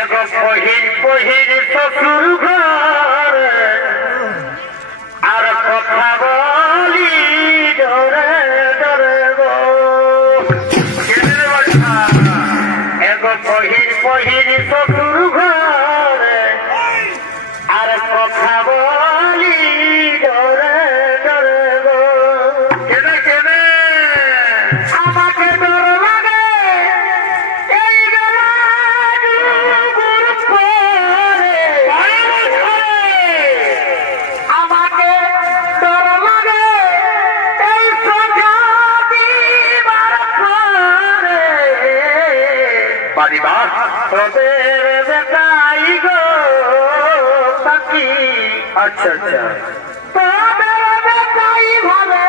एगो पहिर पहिर ससुर घर और कथा बोली डरे डरे गो एगो पहिर पहिर ससुर घर और कथा बोली डरे डरे गो केने केने আমাকে ডর লাগে এই গলার পরে আমাকে ডর লাগে এই সজা দিবার পরে পরিবার তোদের বেটাই গো বাকি আচ্ছা আচ্ছা তোদের বেটাই ভাবে